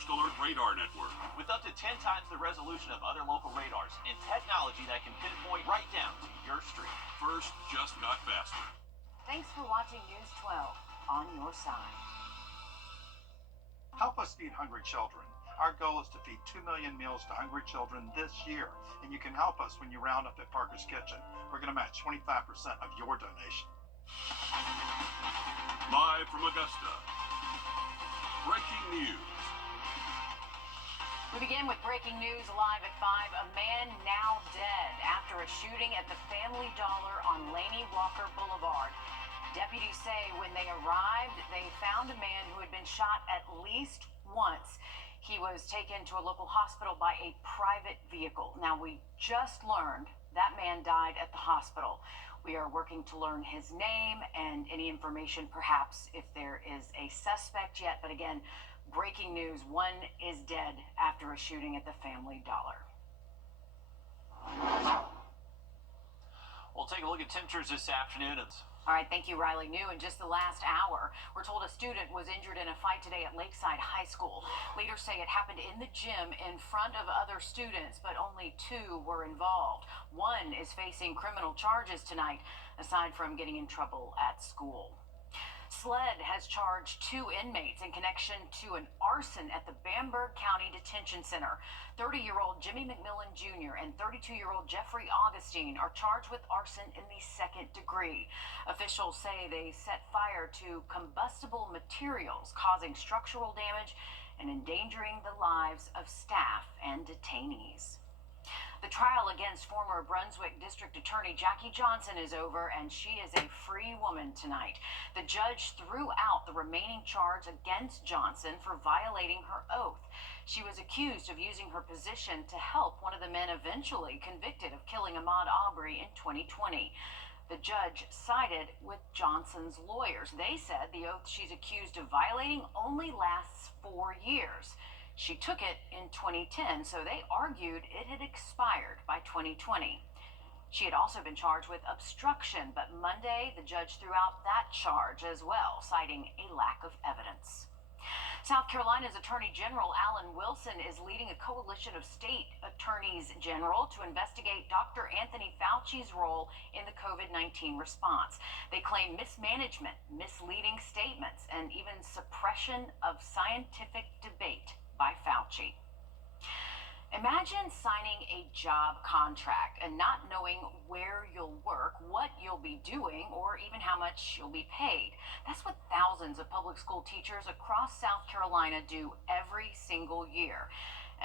First Alert Radar Network. With up to 10 times the resolution of other local radars and technology that can pinpoint right down to your street. First just got faster. Thanks for watching News 12 on your side. Help us feed hungry children. Our goal is to feed 2 million meals to hungry children this year, and you can help us when you round up at Parker's Kitchen. We're going to match 25% of your donation. Live from Augusta, breaking news. We begin with breaking news live at 5. A man now dead after a shooting at the Family Dollar on Laney Walker Boulevard. Deputies say when they arrived, they found a man who had been shot at least once. He was taken to a local hospital by a private vehicle. Now, we just learned that man died at the hospital. We are working to learn his name and any information, perhaps, if there is a suspect yet. But again, breaking news, one is dead after a shooting at the Family Dollar. We'll take a look at temperatures this afternoon. All right, thank you, Riley. New in just the last hour, we're told a student was injured in a fight today at Lakeside High School. Leaders say it happened in the gym in front of other students, but only 2 were involved. One is facing criminal charges tonight, aside from getting in trouble at school. SLED has charged 2 inmates in connection to an arson at the Bamberg County Detention Center. 30-year-old Jimmy McMillan Jr. and 32-year-old Jeffrey Augustine are charged with arson in the 2nd degree. Officials say they set fire to combustible materials, causing structural damage and endangering the lives of staff and detainees. The trial against former Brunswick District Attorney Jackie Johnson is over, and she is a free woman tonight. The judge threw out the remaining charge against Johnson for violating her oath. She was accused of using her position to help one of the men eventually convicted of killing Ahmaud Arbery in 2020. The judge sided with Johnson's lawyers. They said the oath she's accused of violating only lasts 4 years. She took it in 2010, so they argued it had expired by 2020. She had also been charged with obstruction, but Monday the judge threw out that charge as well, citing a lack of evidence. South Carolina's Attorney General Alan Wilson is leading a coalition of state attorneys general to investigate Dr. Anthony Fauci's role in the COVID-19 response. They claim mismanagement, misleading statements, and even suppression of scientific debate by Fauci. Imagine signing a job contract and not knowing where you'll work, what you'll be doing, or even how much you'll be paid. That's what thousands of public school teachers across South Carolina do every single year.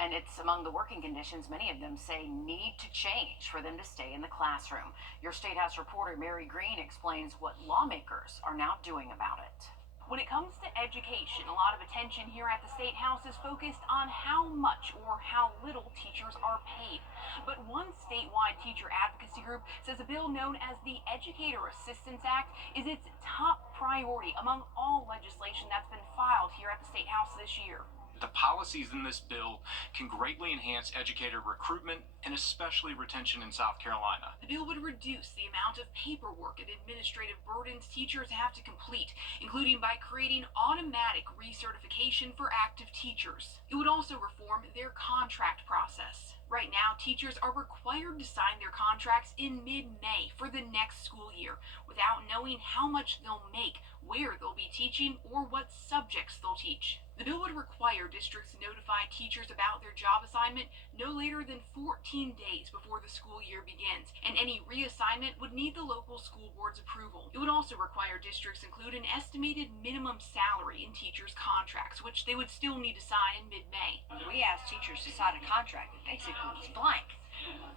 And it's among the working conditions many of them say need to change for them to stay in the classroom. Your State House reporter Mary Green explains what lawmakers are now doing about it. When it comes to education, a lot of attention here at the State House is focused on how much or how little teachers are paid. But one statewide teacher advocacy group says a bill known as the Educator Assistance Act is its top priority among all legislation that's been filed here at the State House this year. The policies in this bill can greatly enhance educator recruitment and especially retention in South Carolina. The bill would reduce the amount of paperwork and administrative burdens teachers have to complete, including by creating automatic recertification for active teachers. It would also reform their contract process. Right now, teachers are required to sign their contracts in mid-May for the next school year without knowing how much they'll make, where they'll be teaching, or what subjects they'll teach. The bill would require districts to notify teachers about their job assignment no later than 14 days before the school year begins, and any reassignment would need the local school board's approval. It would also require districts include an estimated minimum salary in teachers' contracts, which they would still need to sign in mid-May. We asked teachers to sign a contract that basically was blank.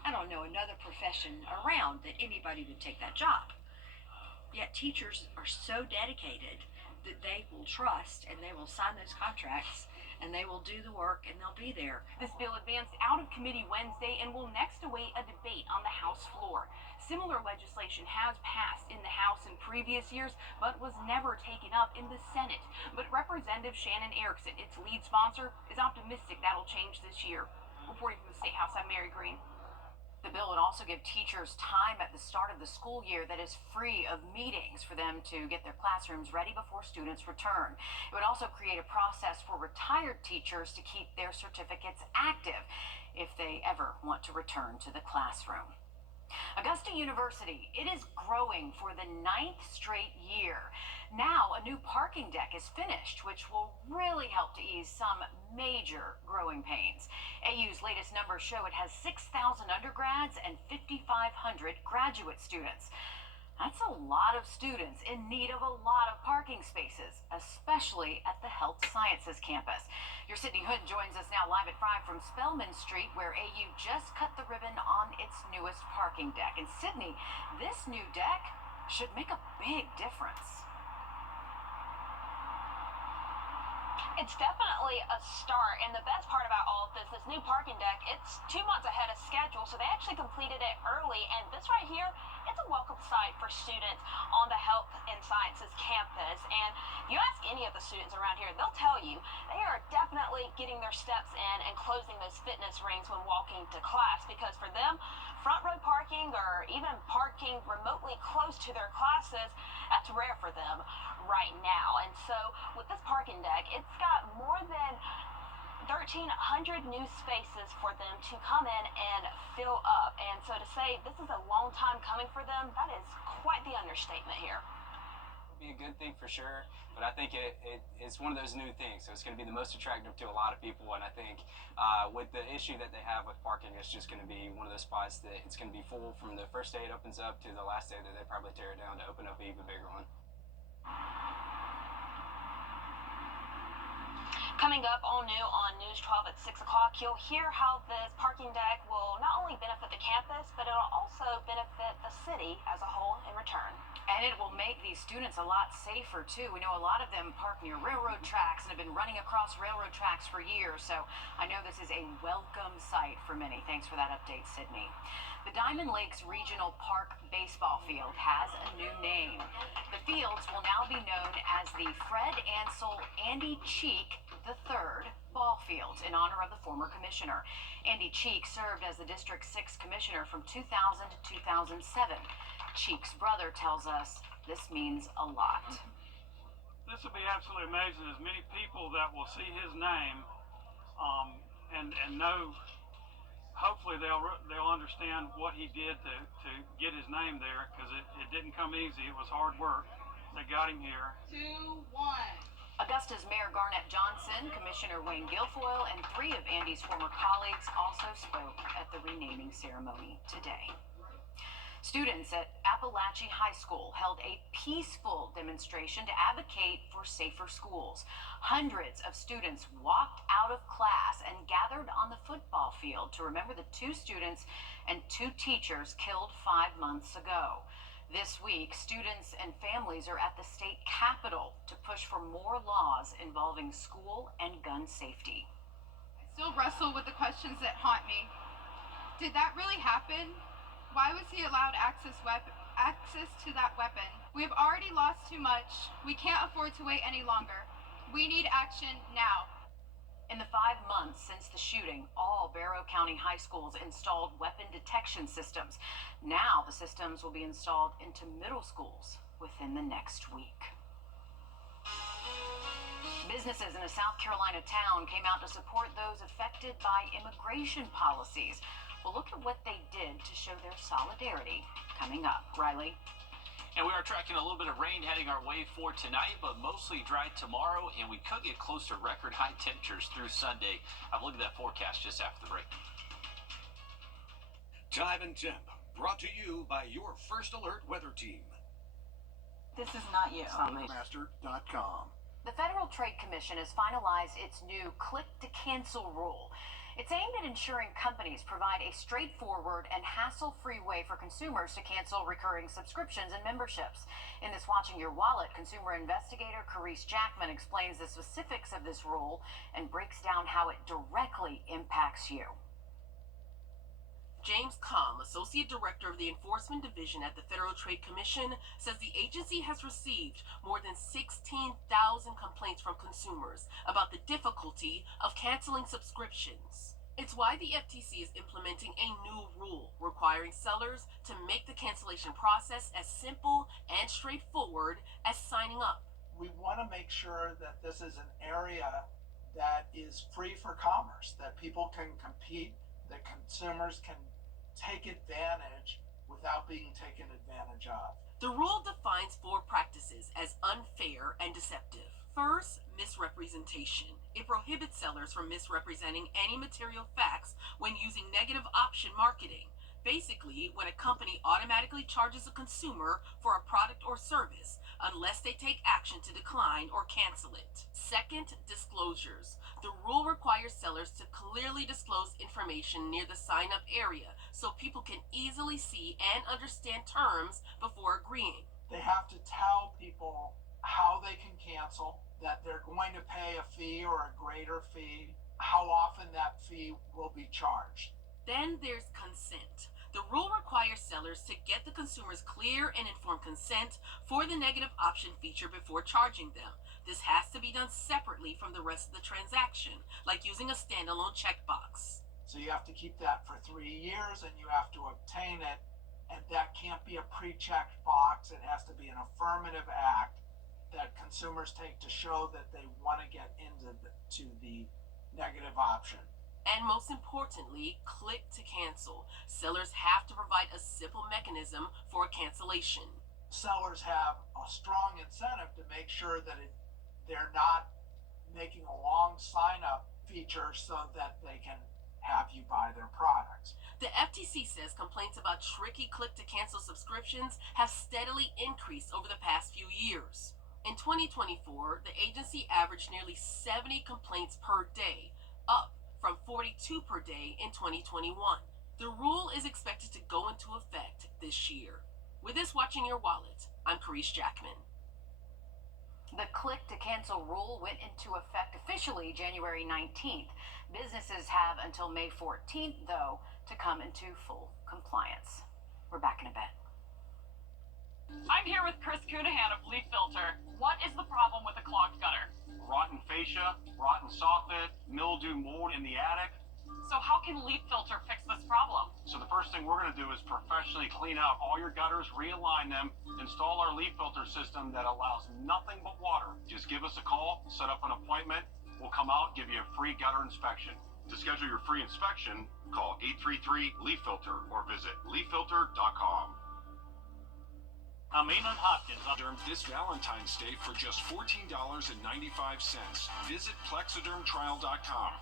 I don't know another profession around that anybody would take that job. Yet teachers are so dedicated that they will trust and they will sign those contracts and they will do the work and they'll be there. This bill advanced out of committee Wednesday and will next await a debate on the House floor. Similar legislation has passed in the House in previous years, but was never taken up in the Senate. But Representative Shannon Erickson, its lead sponsor, is optimistic that'll change this year. Reporting from the State House, I'm Mary Green. The bill would also give teachers time at the start of the school year that is free of meetings for them to get their classrooms ready before students return. It would also create a process for retired teachers to keep their certificates active if they ever want to return to the classroom. Augusta University, it is growing for the 9th straight year. Now, a new parking deck is finished, which will really help to ease some major growing pains. AU's latest numbers show it has 6,000 undergrads and 5,500 graduate students. That's a lot of students in need of a lot of parking spaces, especially at the Health Sciences campus. Your Sydney Hood joins us now live at 5 from Spelman Street, where AU just cut the ribbon on its newest parking deck. And Sydney, this new deck should make a big difference. It's definitely a start, and the best part about all of this new parking deck, it's 2 months ahead of schedule, so they actually completed it early, and this right here, it's a welcome sight for students on the Health and Sciences campus. And you ask any of the students around here, they'll tell you they are definitely getting their steps in and closing those fitness rings when walking to class, because for them, front row parking or even parking remotely close to their classes, that's rare for them right now. And so with this parking deck, it's got more than 1,300 new spaces for them to come in and fill up. And so to say this is a long time coming for them, that is quite the understatement here. Be a good thing for sure, but I think it's one of those new things, so it's going to be the most attractive to a lot of people. And I think with the issue that they have with parking, it's just going to be one of those spots that it's going to be full from the first day it opens up to the last day that they probably tear it down to open up an even bigger one. Coming up all new on News 12 at 6 o'clock, you'll hear how this parking deck will not only benefit the campus, but it'll also benefit the city as a whole in return. And it will make these students a lot safer, too. We know a lot of them park near railroad tracks and have been running across railroad tracks for years, so I know this is a welcome sight for many. Thanks for that update, Sydney. The Diamond Lakes Regional Park baseball field has a new name. The fields will now be known as the Fred Ansel Andy Cheek III ball fields in honor of the former commissioner. Andy Cheek served as the District 6 commissioner from 2000 to 2007. Cheek's brother tells us this means a lot. This will be absolutely amazing. As many people that will see his name and know, hopefully they'll understand what he did to get his name there, because it didn't come easy. It was hard work that got him here. 2-1. Augusta's Mayor Garnett Johnson, Commissioner Wayne Guilfoyle, and 3 of Andy's former colleagues also spoke at the renaming ceremony today. Students at Appalachia High School held a peaceful demonstration to advocate for safer schools. Hundreds of students walked out of class and gathered on the football field to remember the 2 students and 2 teachers killed 5 months ago. This week, students and families are at the state capitol to push for more laws involving school and gun safety. I still wrestle with the questions that haunt me. Did that really happen? Why was he allowed access to that weapon? We have already lost too much. We can't afford to wait any longer. We need action now. In the 5 months since the shooting, all Barrow County high schools installed weapon detection systems. Now the systems will be installed into middle schools within the next week. Businesses in a South Carolina town came out to support those affected by immigration policies. Well, look at what they did to show their solidarity. Coming up, Riley. And we are tracking a little bit of rain heading our way for tonight, but mostly dry tomorrow, and we could get close to record high temperatures through Sunday. I've looked at that forecast just after the break. Time and Temp, brought to you by your First Alert weather team. This is not you. Master.com. The Federal Trade Commission has finalized its new click-to-cancel rule. It's aimed at ensuring companies provide a straightforward and hassle-free way for consumers to cancel recurring subscriptions and memberships. In this Watching Your Wallet, consumer investigator Carice Jackman explains the specifics of this rule and breaks down how it directly impacts you. James Comm, Associate Director of the Enforcement Division at the Federal Trade Commission, says the agency has received more than 16,000 complaints from consumers about the difficulty of canceling subscriptions. It's why the FTC is implementing a new rule requiring sellers to make the cancellation process as simple and straightforward as signing up. We want to make sure that this is an area that is free for commerce, that people can compete, that consumers can take advantage without being taken advantage of. The rule defines 4 practices as unfair and deceptive. First, misrepresentation. It prohibits sellers from misrepresenting any material facts when using negative option marketing. Basically, when a company automatically charges a consumer for a product or service unless they take action to decline or cancel it. Second, disclosures. The rule requires sellers to clearly disclose information near the sign-up area so people can easily see and understand terms before agreeing. They have to tell people how they can cancel, that they're going to pay a fee or a greater fee, how often that fee will be charged. Then there's consent. The rule requires sellers to get the consumer's clear and informed consent for the negative option feature before charging them. This has to be done separately from the rest of the transaction, like using a standalone checkbox. So you have to keep that for 3 years and you have to obtain it, and that can't be a pre-checked box. It has to be an affirmative act that consumers take to show that they want to get into the negative option. And most importantly, click to cancel. Sellers have to provide a simple mechanism for a cancellation. Sellers have a strong incentive to make sure that they're not making a long sign-up feature so that they can have you buy their products. The FTC says complaints about tricky click-to-cancel subscriptions have steadily increased over the past few years. In 2024, the agency averaged nearly 70 complaints per day, up from 42 per day in 2021. The rule is expected to go into effect this year. With this Watching Your Wallet, I'm Carice Jackman. The click-to-cancel rule went into effect officially January 19th. Businesses have until May 14th, though, to come into full compliance. We're back in a bit. I'm here with Chris Cudahan of Leaf Filter. What is the problem with the clogged gutter? Rotten fascia, rotten soffit, mildew, mold in the attic. So how can Leaf Filter fix this problem? So the first thing we're going to do is professionally clean out all your gutters, realign them, install our leaf filter system that allows nothing but water. Just give us a call, set up an appointment. We'll come out and give you a free gutter inspection. To schedule your free inspection, call 833-LEAF-FILTER or visit leaffilter.com. I'm Eamon Hopkins. This Valentine's Day for just $14.95. Visit plexadermtrial.com.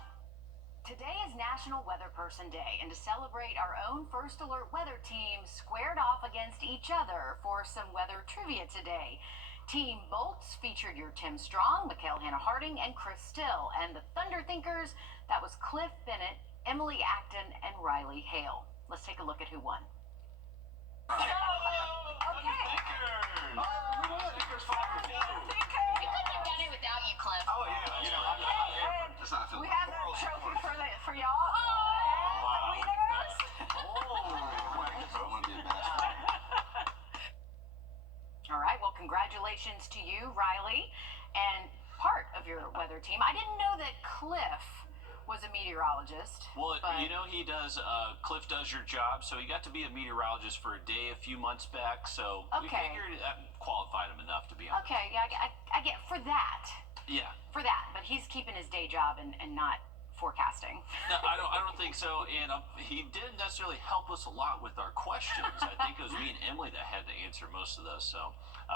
Today is National Weather Person Day, and to celebrate, our own First Alert weather team squared off against each other for some weather trivia today. Team Bolts featured your Tim Strong, Mikhail Hannah-Harding, and Chris Still. And the Thunder Thinkers, that was Cliff Bennett, Emily Acton, and Riley Hale. Let's take a look at who won. Okay. We couldn't have done it without you, Cliff. Oh yeah, you know, I'm here. That's how I feel. We have that trophy for y'all. Winners. I want to be a master. All right, well, congratulations to you, Riley, and part of your weather team. I didn't know that Cliff was a meteorologist. Well, but... you know, Cliff does your job, so he got to be a meteorologist for a day a few months back, so we figured that qualified him enough to be on. Okay, yeah, I get for that. Yeah. For that, but he's keeping his day job and not forecasting. No, I don't think so, and he didn't necessarily help us a lot with our questions. I think it was me and Emily that had to answer most of those, so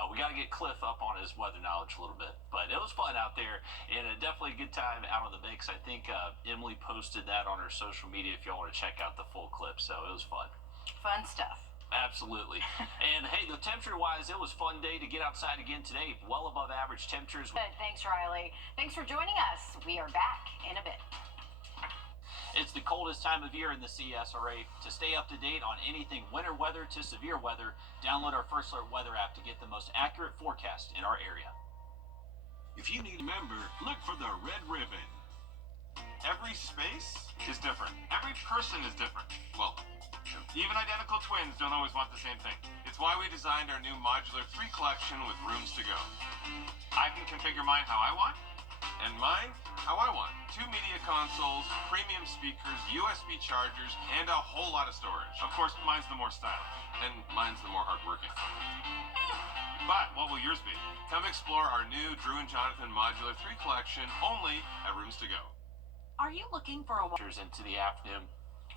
we got to get Cliff up on his weather knowledge a little bit. But it was fun out there, and definitely a good time out on the banks. I think Emily posted that on her social media if y'all want to check out the full clip, so it was fun. Fun stuff. Absolutely. And hey, the temperature-wise, it was a fun day to get outside again today. Well above average temperatures. Good. Thanks, Riley. Thanks for joining us. We are back in a bit. It's the coldest time of year in the CSRA. To stay up to date on anything winter weather to severe weather, download our First Alert weather app to get the most accurate forecast in our area. If you need a member, look for the red ribbon. Every space is different. Every person is different. Well, even identical twins don't always want the same thing. It's why we designed our new modular 3 collection with rooms to go. I can configure mine how I want, And mine, how I want. 2 media consoles, premium speakers, USB chargers, and a whole lot of storage. Of course, mine's the more stylish, and mine's the more hardworking. But what will yours be? Come explore our new Drew and Jonathan Modular 3 collection, only at Rooms to Go. Are you looking for a into the afternoon?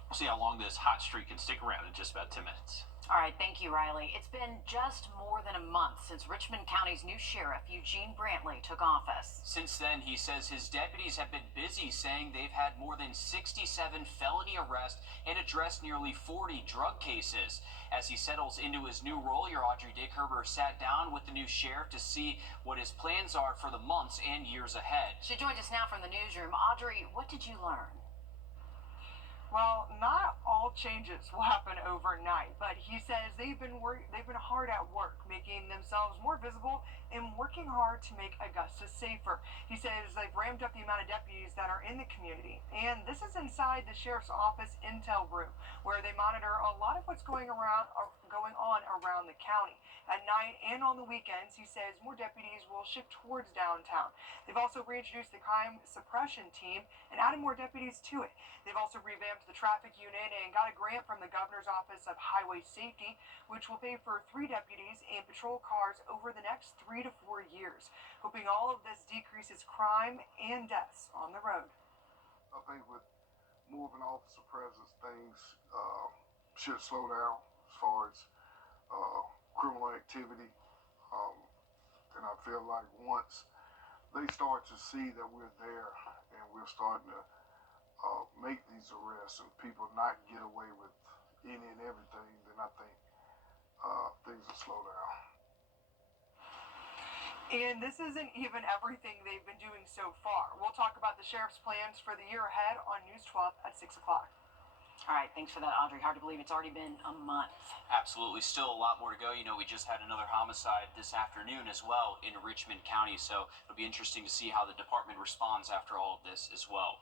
We'll see how long this hot streak can stick around in just about 10 minutes. All right, thank you, Riley. It's been just more than a month since Richmond County's new sheriff, Eugene Brantley, took office. Since then, he says his deputies have been busy, saying they've had more than 67 felony arrests and addressed nearly 40 drug cases. As he settles into his new role, your Audrey Dickherber sat down with the new sheriff to see what his plans are for the months and years ahead. She joins us now from the newsroom. Audrey, what did you learn? Well, not all changes will happen overnight, but he says they've been hard at work, making themselves more visible and working hard to make Augusta safer. He says they've ramped up the amount of deputies that are in the community, and this is inside the sheriff's office intel room, where they monitor a lot of what's going on around the county. At night and on the weekends, he says more deputies will shift towards downtown. They've also reintroduced the crime suppression team and added more deputies to it. They've also revamped the traffic unit and got a grant from the Governor's Office of Highway Safety, which will pay for 3 deputies and patrol cars over the next 3 to 4 years, hoping all of this decreases crime and deaths on the road. I think with more of an officer presence, things should slow down as far as criminal activity. And I feel like once they start to see that we're there and we're starting to make these arrests and people not get away with any and everything, then I think things will slow down. And this isn't even everything they've been doing so far. We'll talk about the sheriff's plans for the year ahead on News 12 at 6 o'clock. All right, thanks for that, Audrey. Hard to believe it's already been a month. Absolutely. Still a lot more to go. You know, we just had another homicide this afternoon as well in Richmond County, so it'll be interesting to see how the department responds after all of this as well.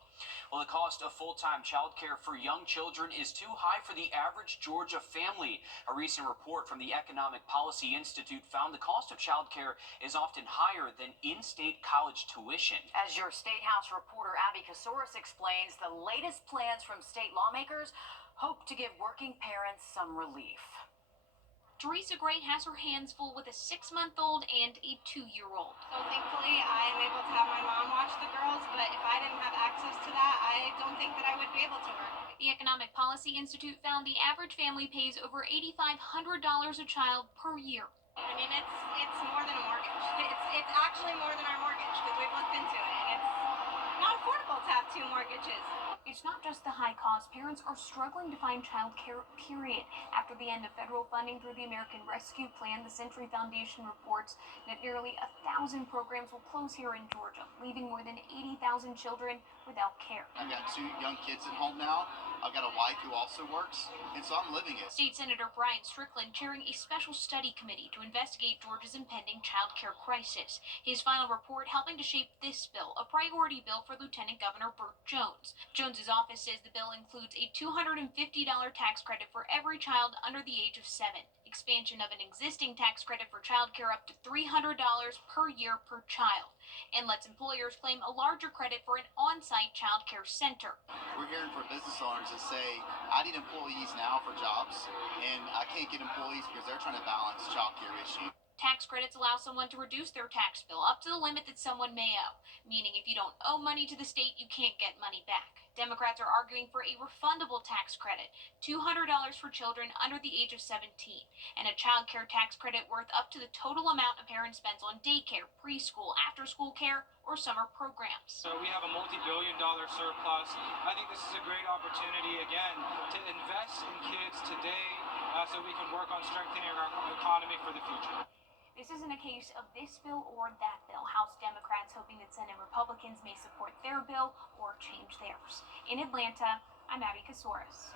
Well, the cost of full-time childcare for young children is too high for the average Georgia family. A recent report from the Economic Policy Institute found the cost of childcare is often higher than in-state college tuition. As your State House reporter Abby Kasouris explains, the latest plans from state lawmakers hope to give working parents some relief. Teresa Gray has her hands full with a 6-month-old and a 2-year-old. So thankfully I am able to have my mom watch the girls, but if I didn't have access to that, I don't think that I would be able to work. The Economic Policy Institute found the average family pays over $8,500 a child per year. I mean, it's more than a mortgage. It's actually more than our mortgage because we've looked into it, and it's not affordable to have 2 mortgages. It's not just the high cost. Parents are struggling to find childcare, period. After the end of federal funding through the American Rescue Plan, the Century Foundation reports that nearly 1,000 programs will close here in Georgia, leaving more than 80,000 children without care. I've got 2 young kids at home now. I've got a wife who also works, and so I'm living it. State Senator Brian Strickland chairing a special study committee to investigate Georgia's impending child care crisis. His final report helping to shape this bill, a priority bill for Lieutenant Governor Burt Jones. Jones's office says the bill includes a $250 tax credit for every child under the age of 7. Expansion of an existing tax credit for child care up to $300 per year per child, and lets employers claim a larger credit for an on-site child care center. We're hearing from business owners that say, I need employees now for jobs, and I can't get employees because they're trying to balance child care issues. Tax credits allow someone to reduce their tax bill up to the limit that someone may owe, meaning if you don't owe money to the state, you can't get money back. Democrats are arguing for a refundable tax credit, $200 for children under the age of 17, and a child care tax credit worth up to the total amount a parent spends on daycare, preschool, after-school care, or summer programs. So we have a multi-billion-dollar surplus. I think this is a great opportunity, again, to invest in kids today so we can work on strengthening our economy for the future. This isn't a case of this bill or that bill. House Democrats hoping that Senate Republicans may support their bill or change theirs. In Atlanta, I'm Abby Kasouris.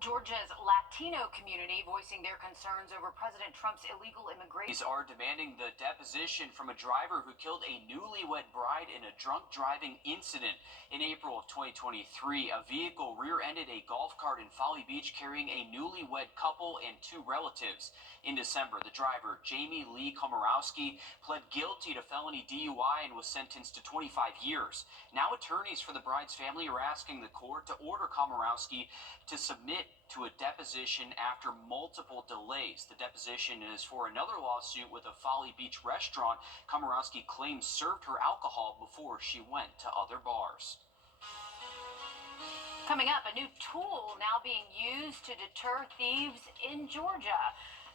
Georgia's Latino community voicing their concerns over President Trump's illegal immigration. Police are demanding the deposition from a driver who killed a newlywed bride in a drunk driving incident. In April of 2023, a vehicle rear-ended a golf cart in Folly Beach carrying a newlywed couple and two relatives. In December, the driver, Jamie Lee Komorowski, pled guilty to felony DUI and was sentenced to 25 years. Now attorneys for the bride's family are asking the court to order Komorowski to submit to a deposition after multiple delays. The deposition is for another lawsuit with a Folly Beach restaurant Komorowski claims served her alcohol before she went to other bars. Coming up, a new tool now being used to deter thieves in Georgia.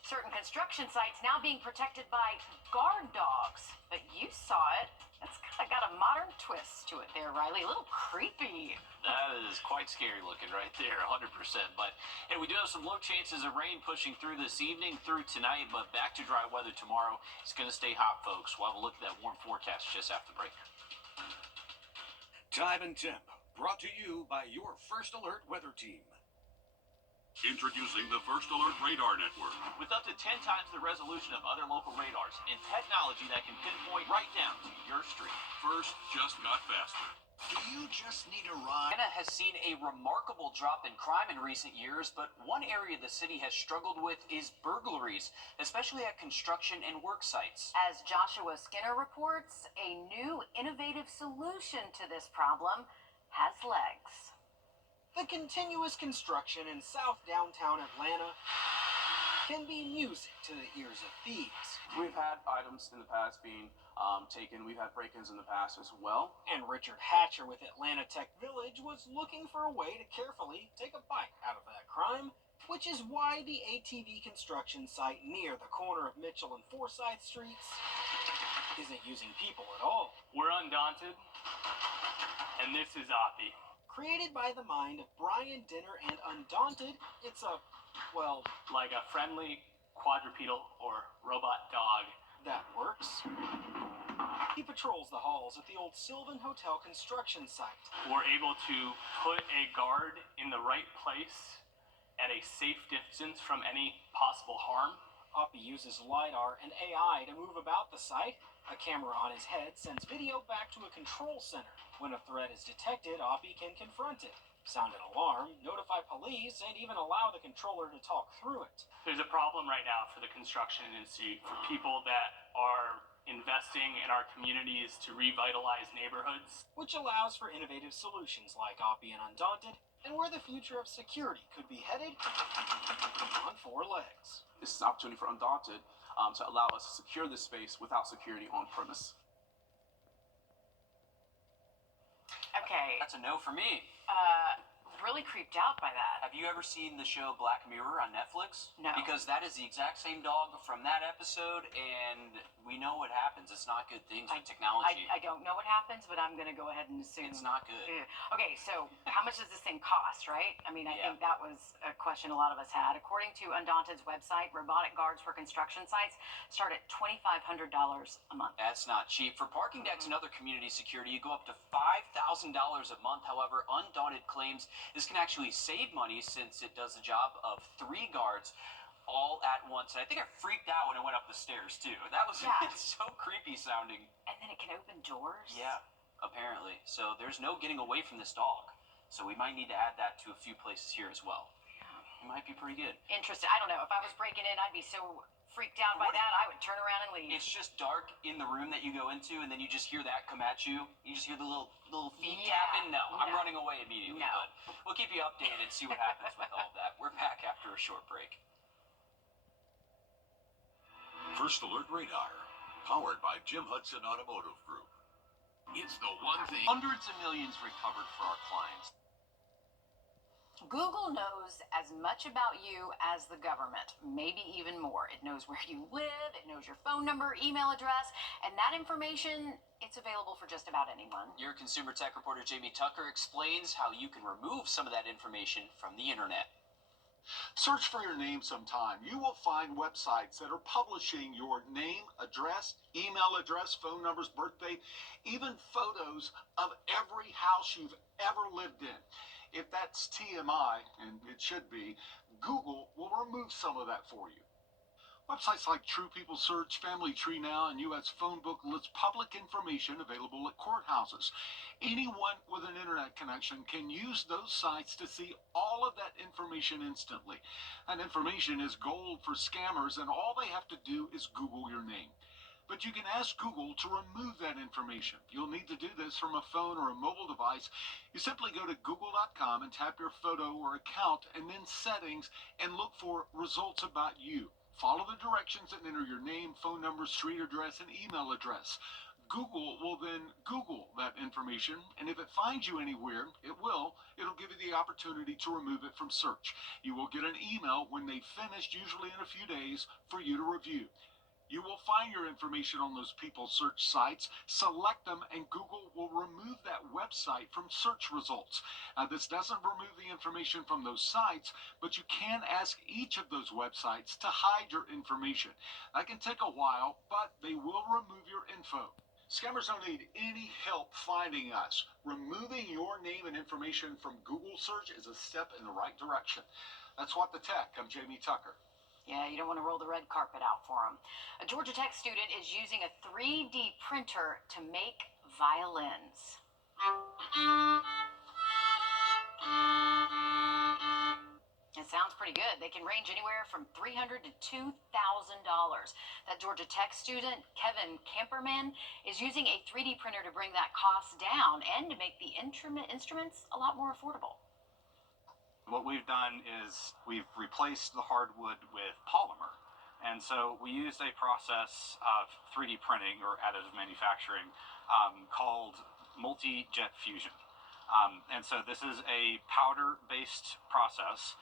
Certain construction sites now being protected by guard dogs. But you saw it. It's kind of got a modern twist to it there, Riley. A little creepy. That is quite scary looking right there, 100%. But hey, we do have some low chances of rain pushing through this evening, through tonight, but back to dry weather tomorrow. It's going to stay hot, folks. We'll have a look at that warm forecast just after the break. Time and Temp, brought to you by your First Alert weather team. Introducing the First Alert Radar Network. With up to 10 times the resolution of other local radars and technology that can pinpoint right down to your street. First just got faster. Do you just need a ride? Atlanta has seen a remarkable drop in crime in recent years, but one area the city has struggled with is burglaries, especially at construction and work sites. As Joshua Skinner reports, a new innovative solution to this problem has legs. The continuous construction in South downtown Atlanta can be music to the ears of thieves. We've had items in the past being taken. We've had break-ins in the past as well. And Richard Hatcher with Atlanta Tech Village was looking for a way to carefully take a bite out of that crime, which is why the ATV construction site near the corner of Mitchell and Forsyth Streets isn't using people at all. We're Undaunted, and this is Oppie. Created by the mind of Brian Dinner and Undaunted, it's a, well... like a friendly quadrupedal or robot dog. That works. He patrols the halls at the old Sylvan Hotel construction site. We're able to put a guard in the right place at a safe distance from any possible harm. Oppie uses LiDAR and AI to move about the site. A camera on his head sends video back to a control center. When a threat is detected, Oppie can confront it, sound an alarm, notify police, and even allow the controller to talk through it. There's a problem right now for the construction industry, for people that are investing in our communities to revitalize neighborhoods. Which allows for innovative solutions like Oppie and Undaunted, and where the future of security could be headed on four legs. This is an opportunity for Undaunted to allow us to secure this space without security on premise. Okay. That's a no for me. Really creeped out by that. Have you ever seen the show Black Mirror on Netflix? No. Because that is the exact same dog from that episode, and we know what happens. It's not good things with technology. I don't know what happens, but I'm going to go ahead and assume. It's not good. Okay, so how much does this thing cost, right? I mean, I think that was a question a lot of us had. According to Undaunted's website, robotic guards for construction sites start at $2,500 a month. That's not cheap. For parking decks and other community security, you go up to $5,000 a month. However, Undaunted claims this can actually save money since it does the job of 3 guards all at once. And I think I freaked out when I went up the stairs, too. That was it's so creepy sounding. And then it can open doors? Yeah, apparently. So there's no getting away from this dog. So we might need to add that to a few places here as well. Yeah. It might be pretty good. Interesting. I don't know. If I was breaking in, I'd be so freaked out by that, I would turn around and leave. It's just dark in the room that you go into, and then you just hear that come at you. You just hear the little feet tapping. No, I'm running away immediately. No. But we'll keep you updated and see what happens with all of that. We're back after a short break. First Alert Radar, powered by Jim Hudson Automotive Group. It's the one thing. Hundreds of millions recovered for our clients. Google knows as much about you as the government, maybe even more. It knows where you live, it knows your phone number, email address, and that information, it's available for just about anyone. Your consumer tech reporter Jamie Tucker explains how you can remove some of that information from the internet. Search for your name sometime. You will find websites that are publishing your name, address, email address, phone numbers, birth date, even photos of every house you've ever lived in. If that's TMI, and it should be, Google will remove some of that for you. Websites like True People Search, Family Tree Now, and U.S. Phone Book list public information available at courthouses. Anyone with an internet connection can use those sites to see all of that information instantly. That information is gold for scammers, and all they have to do is Google your name. But you can ask Google to remove that information. You'll need to do this from a phone or a mobile device. You simply go to google.com and tap your photo or account and then settings and look for results about you. Follow the directions and enter your name, phone number, street address, and email address. Google will then Google that information, and if it finds you anywhere, it'll give you the opportunity to remove it from search. You will get an email when they've finished, usually in a few days, for you to review. You will find your information on those people search sites, select them, and Google will remove that website from search results. Now, this doesn't remove the information from those sites, but you can ask each of those websites to hide your information. That can take a while, but they will remove your info. Scammers don't need any help finding us. Removing your name and information from Google search is a step in the right direction. That's What the Tech. I'm Jamie Tucker. Yeah, you don't want to roll the red carpet out for them. A Georgia Tech student is using a 3D printer to make violins. It sounds pretty good. They can range anywhere from $300 to $2,000. That Georgia Tech student, Kevin Camperman, is using a 3D printer to bring that cost down and to make the instruments a lot more affordable. What we've done is we've replaced the hardwood with polymer. And so we used a process of 3D printing or additive manufacturing called multi-jet fusion. And so this is a powder-based process.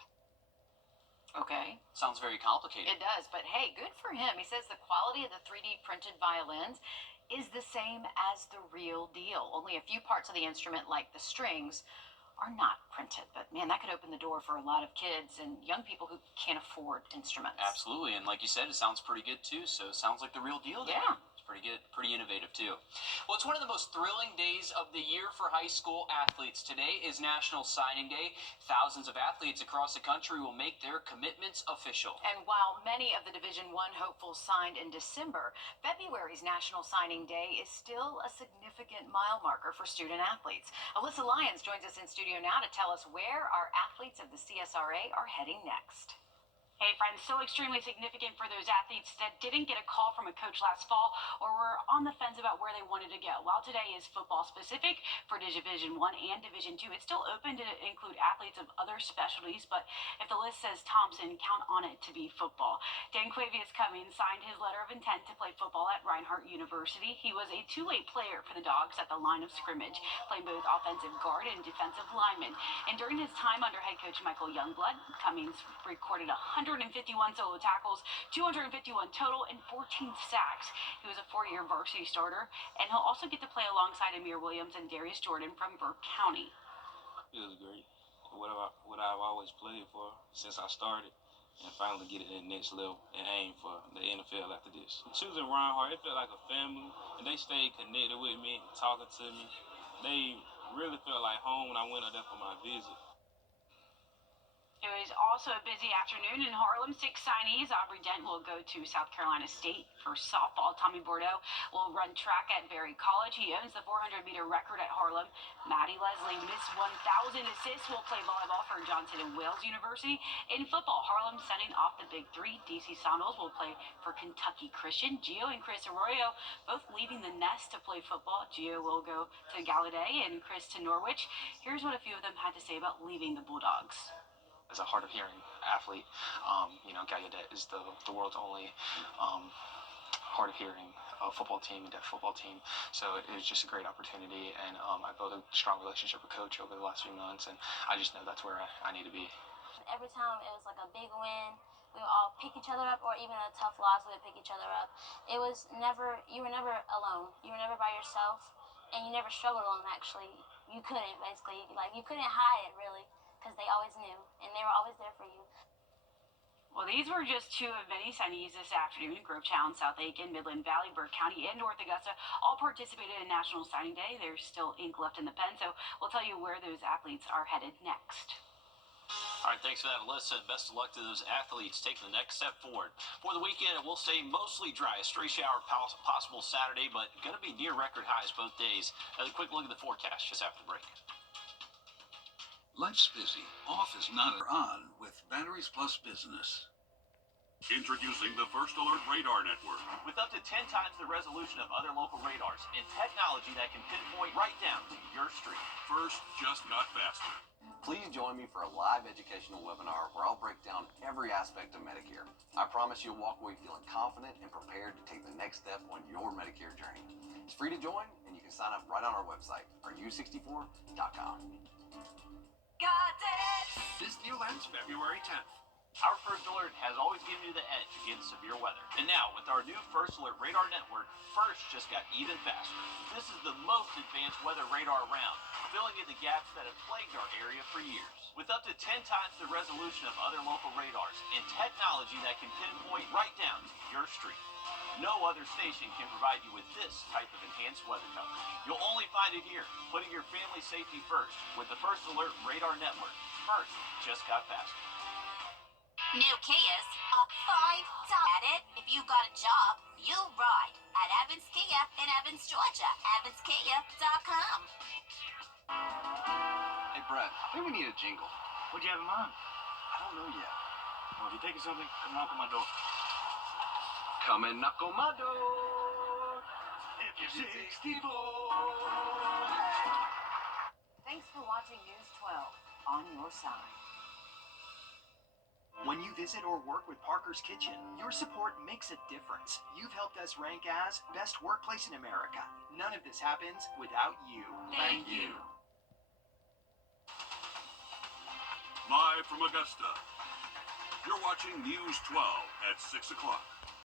Okay. Sounds very complicated. It does, but hey, good for him. He says the quality of the 3D printed violins is the same as the real deal. Only a few parts of the instrument, like the strings, are not printed. But man, that could open the door for a lot of kids and young people who can't afford instruments. Absolutely, and like you said, it sounds pretty good too, so it sounds like the real deal there. Yeah. It's pretty good, pretty innovative too. Well, it's one of the most thrilling days of the year for high school athletes. Today is National Signing Day. Thousands of athletes across the country will make their commitments official. And while many of the Division I hopefuls signed in December, February's National Signing Day is still a significant mile marker for student athletes. Alyssa Lyons joins us in studio now to tell us where our athletes of the CSRA are heading next. Hey friends, so extremely significant for those athletes that didn't get a call from a coach last fall or were on the fence about where they wanted to go. While today is football specific for Division I and Division II, it's still open to include athletes of other specialties, but if the list says Thompson, count on it to be football. Dan Quavius Cummings signed his letter of intent to play football at Reinhardt University. He was a two-way player for the Dogs at the line of scrimmage, playing both offensive guard and defensive lineman. And during his time under head coach Michael Youngblood, Cummings recorded 151 solo tackles, 251 total, and 14 sacks. He was a 4-year varsity starter, and he'll also get to play alongside Amir Williams and Darius Jordan from Burke County. It was great. What I've always played for since I started, and finally get it in the next level and aim for the NFL after this. Choosing Reinhardt, it felt like a family, and they stayed connected with me, talking to me. They really felt like home when I went up there for my visit. It was also a busy afternoon in Harlem. 6 signees. Aubrey Dent will go to South Carolina State for softball. Tommy Bordeaux will run track at Berry College. He owns the 400-meter record at Harlem. Maddie Leslie, Miss 1,000 assists, will play volleyball for Johnson & Wales University. In football, Harlem sending off the Big Three. DC Samuels will play for Kentucky Christian. Gio and Chris Arroyo both leaving the nest to play football. Gio will go to Gallaudet and Chris to Norwich. Here's what a few of them had to say about leaving the Bulldogs. As a hard of hearing athlete, Gallaudet is the world's only hard of hearing football team, deaf football team. So it was just a great opportunity, and I built a strong relationship with Coach over the last few months, and I just know that's where I need to be. Every time it was like a big win, we would all pick each other up, or even a tough loss, we would pick each other up. You were never alone. You were never by yourself, and you never struggled alone, actually. You couldn't, basically. You couldn't hide it, really, because they always knew, and they were always there for you. Well, these were just two of many signees this afternoon. Grovetown, South Aiken, Midland Valley, Burke County, and North Augusta all participated in National Signing Day. There's still ink left in the pen, so we'll tell you where those athletes are headed next. All right, thanks for that, Alyssa, and best of luck to those athletes taking the next step forward. For the weekend, it will stay mostly dry. A stray shower possible Saturday, but going to be near record highs both days. A quick look at the forecast just after the break. Life's busy. Off is not on with Batteries Plus Business. Introducing the First Alert Radar Network. With up to 10 times the resolution of other local radars and technology that can pinpoint right down to your street. First just got faster. Please join me for a live educational webinar where I'll break down every aspect of Medicare. I promise you'll walk away feeling confident and prepared to take the next step on your Medicare journey. It's free to join, and you can sign up right on our website, RU64.com. Got it! This deal ends February 10th. Our First Alert has always given you the edge against severe weather. And now, with our new First Alert Radar Network, First just got even faster. This is the most advanced weather radar around, filling in the gaps that have plagued our area for years. With up to 10 times the resolution of other local radars and technology that can pinpoint right down to your street. No other station can provide you with this type of enhanced weather coverage. You'll only find it here, putting your family's safety first with the First Alert Radar Network. First just got faster. New Kias are 5 at it. If you got a job, you ride at Evans Kia in Evans, Georgia. EvansKia.com. Hey, Brett, I think we need a jingle. What do you have in mind? I don't know yet. Well, if you're taking something, come knock on my door. Come and knock on my door. If you're 64. Thanks for watching News 12 on your side. When you visit or work with Parker's Kitchen, your support makes a difference. You've helped us rank as Best Workplace in America. None of this happens without you. Thank you. Live from Augusta, you're watching News 12 at 6 o'clock.